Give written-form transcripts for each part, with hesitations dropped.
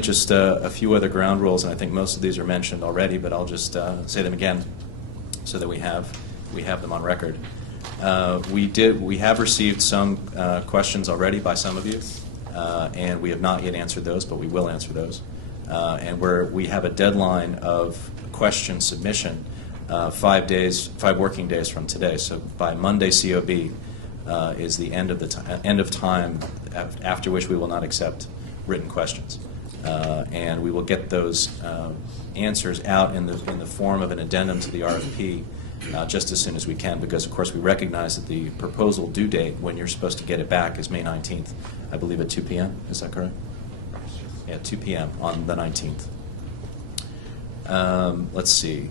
Just a few other ground rules, and I think most of these are mentioned already, but I'll just say them again so that we have them on record. We have received some questions already by some of you, and we have not yet answered those, but we will answer those. And we have a deadline of question submission 5 working days from today. So by Monday, COB is the end of time after which we will not accept written questions. And we will get those answers out in the form of an addendum to the RFP just as soon as we can, because of course we recognize that the proposal due date when you're supposed to get it back is May 19th, I believe at 2 p.m. Is that correct? Yeah, 2 p.m. on the 19th. Let's see.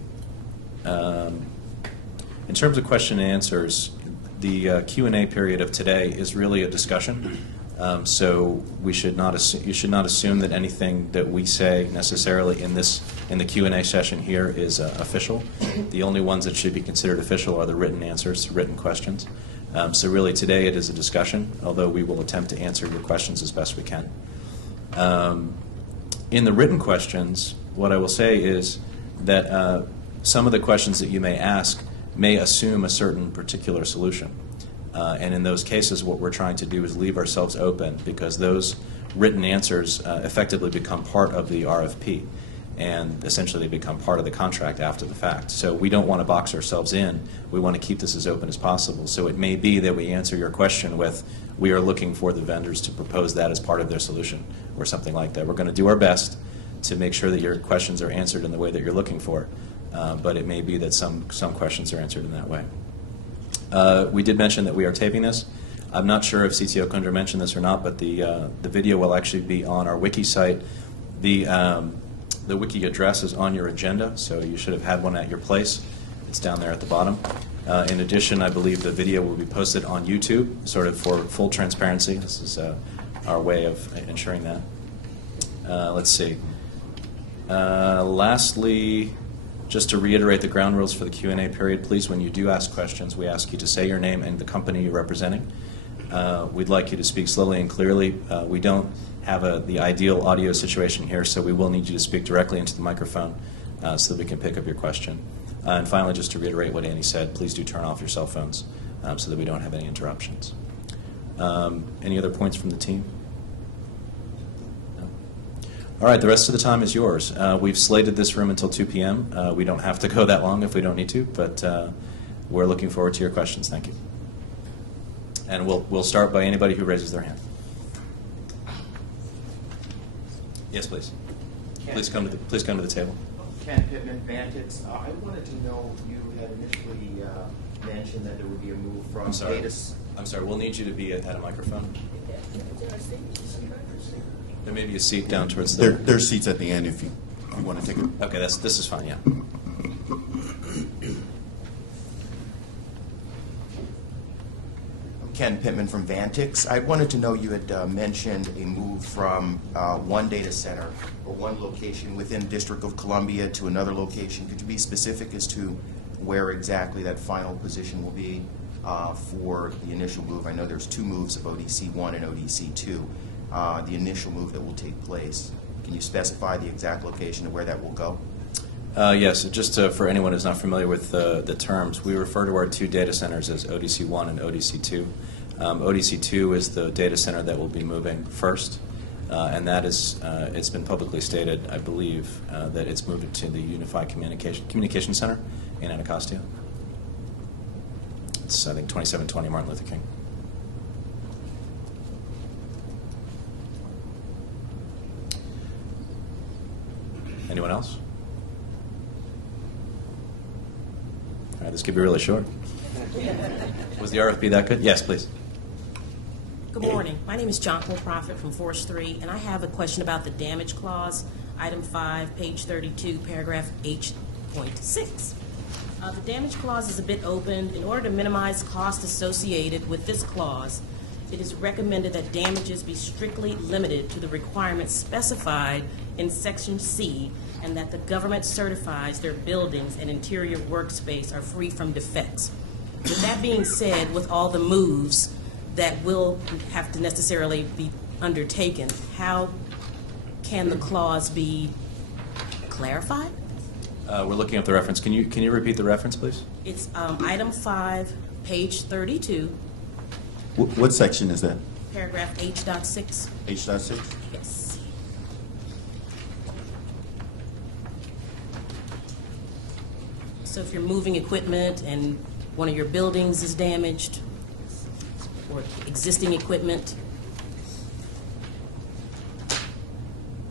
In terms of question and answers, the Q&A period of today is really a discussion. So you should not assume that anything that we say necessarily in the Q&A session here is official. The only ones that should be considered official are the written answers to written questions. So really today it is a discussion, although we will attempt to answer your questions as best we can. In the written questions, what I will say is that some of the questions that you may ask may assume a certain particular solution. And in those cases, what we're trying to do is leave ourselves open, because those written answers effectively become part of the RFP, and essentially they become part of the contract after the fact. So we don't want to box ourselves in. We want to keep this as open as possible. So it may be that we answer your question with, we are looking for the vendors to propose that as part of their solution, or something like that. We're going to do our best to make sure that your questions are answered in the way that you're looking for, but it may be that some questions are answered in that way. We did mention that we are taping this. I'm not sure if CTO Kundra mentioned this or not, but the video will actually be on our wiki site. The wiki address is on your agenda, so you should have had one at your place. It's down there at the bottom. In addition, I believe the video will be posted on YouTube, sort of for full transparency. This is our way of ensuring that. Let's see. Lastly, just to reiterate the ground rules for the Q&A period, please, when you do ask questions, we ask you to say your name and the company you're representing. We'd like you to speak slowly and clearly. We don't have the ideal audio situation here, so we will need you to speak directly into the microphone so that we can pick up your question. And finally, just to reiterate what Annie said, please do turn off your cell phones so that we don't have any interruptions. Any other points from the team? All right, the rest of the time is yours. We've slated this room until 2 p.m. We don't have to go that long if we don't need to, but we're looking forward to your questions. Thank you. And we'll start by anybody who raises their hand. Yes, please. Please come to the table. Ken Pittman, Vantage. I wanted to know, you had initially mentioned that there would be a move from data. I'm sorry. We'll need you to be at a microphone. There may be a seat down towards the... There's seats at the end if you want to take it. Okay, this is fine, yeah. I'm Ken Pittman from Vantix. I wanted to know, you had mentioned a move from one data center or one location within District of Columbia to another location. Could you be specific as to where exactly that final position will be for the initial move? I know there's 2 moves of ODC1 and ODC2. The initial move that will take place. Can you specify the exact location of where that will go? Yes, just for anyone who's not familiar with the terms, we refer to our 2 data centers as ODC1 and ODC2. ODC2 is the data center that will be moving first, and that is, it's been publicly stated, I believe, that it's moving to the Unified Communication Center in Anacostia. It's, I think, 2720 Martin Luther King. Anyone else? All right, this could be really short. Was the RFP that good? Yes, please. Good morning. My name is Jonquil Prophet from Force 3, and I have a question about the damage clause, item 5, page 32, paragraph H.6. The damage clause is a bit open. In order to minimize costs associated with this clause, it is recommended that damages be strictly limited to the requirements specified in Section C, and that the government certifies their buildings and interior workspace are free from defects. With that being said, with all the moves that will have to necessarily be undertaken, how can the clause be clarified? We're looking up the reference. Can you repeat the reference, please? It's item 5, page 32, What section is that? paragraph H.6. H.6? Yes. So if you're moving equipment and one of your buildings is damaged, or existing equipment,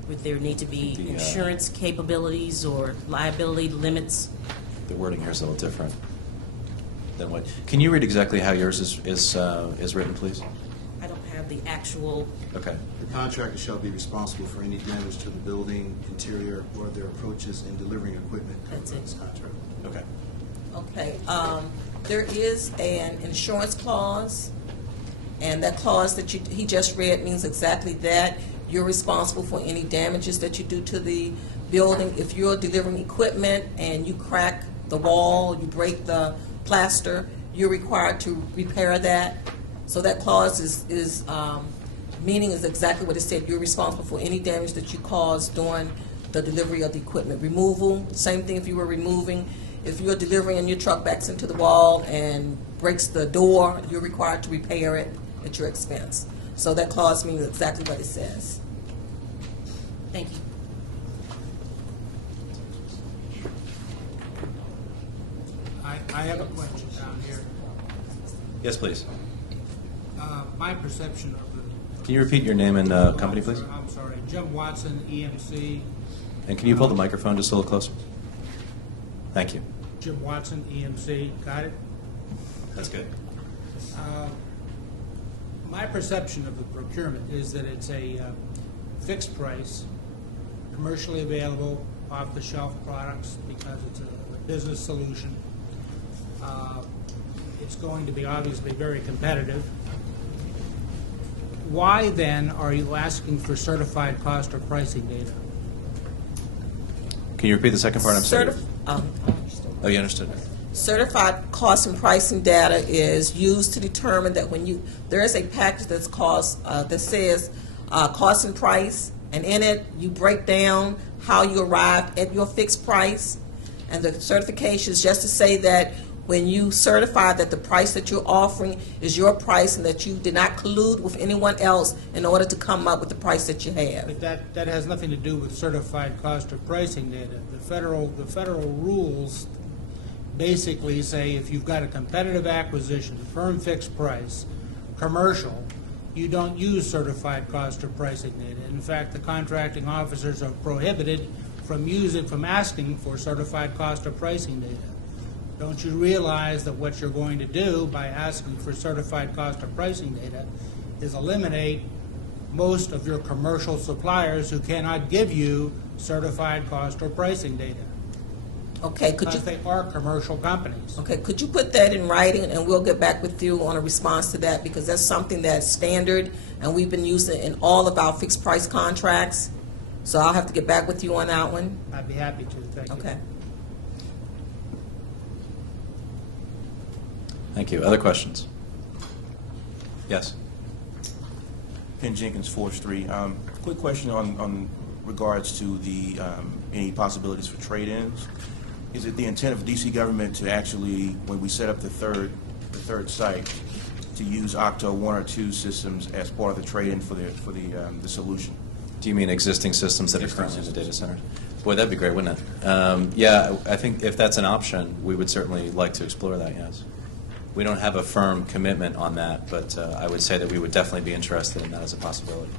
would there need to be The, insurance capabilities or liability limits? The wording here is a little different than what. Can you read exactly how yours is written, please? I don't have the actual. Okay. The contractor shall be responsible for any damage to the building, interior, or their approaches in delivering equipment covered That's by it. this contract. Okay. Okay, there is an insurance clause, and that clause that he just read means exactly that. You're responsible for any damages that you do to the building. If you're delivering equipment and you crack the wall, you break the plaster, you're required to repair that. So that clause is meaning is exactly what it said. You're responsible for any damage that you cause during the delivery of the equipment. Removal, same thing if you were removing. If you're delivering and your truck backs into the wall and breaks the door, you're required to repair it at your expense. So that clause means exactly what it says. Thank you. I have a question down here. Yes, please. My perception of the... Can you repeat your name and company, please? I'm sorry, Jim Watson, EMC. And can you pull the microphone just a little closer? Thank you. Jim Watson, EMC, got it? That's good. My perception of the procurement is that it's a fixed price, commercially available, off-the-shelf products because it's a business solution. It's going to be obviously very competitive. Why then are you asking for certified cost or pricing data? Can you repeat the second part? I'm sorry. I Oh, you understood. Certified cost and pricing data is used to determine that when there is a package that's that says cost and price, and in it you break down how you arrive at your fixed price, and the certification is just to say that when you certify that the price that you're offering is your price and that you did not collude with anyone else in order to come up with the price that you have. But that has nothing to do with certified cost or pricing data. The federal rules basically say if you've got a competitive acquisition, firm fixed price, commercial, you don't use certified cost or pricing data. In fact, the contracting officers are prohibited from asking for certified cost or pricing data. Don't you realize that what you're going to do by asking for certified cost or pricing data is eliminate most of your commercial suppliers who cannot give you certified cost or pricing data? Okay, Because they are commercial companies. Okay, could you put that in writing, and we'll get back with you on a response to that, because that's something that's standard, and we've been using it in all of our fixed price contracts. So I'll have to get back with you on that one. I'd be happy to. Thank you. Okay. Thank you. Other questions? Yes. Ken Jenkins, 4th Street. Quick question on regards to the any possibilities for trade-ins. Is it the intent of the D.C. government to actually, when we set up the third site, to use Octo 1 or 2 systems as part of the trade-in for the solution? Do you mean existing systems that are Existing currently in the data systems. centers? Boy, that'd be great, wouldn't it? Yeah, I think if that's an option, we would certainly like to explore that, yes. We don't have a firm commitment on that, but I would say that we would definitely be interested in that as a possibility.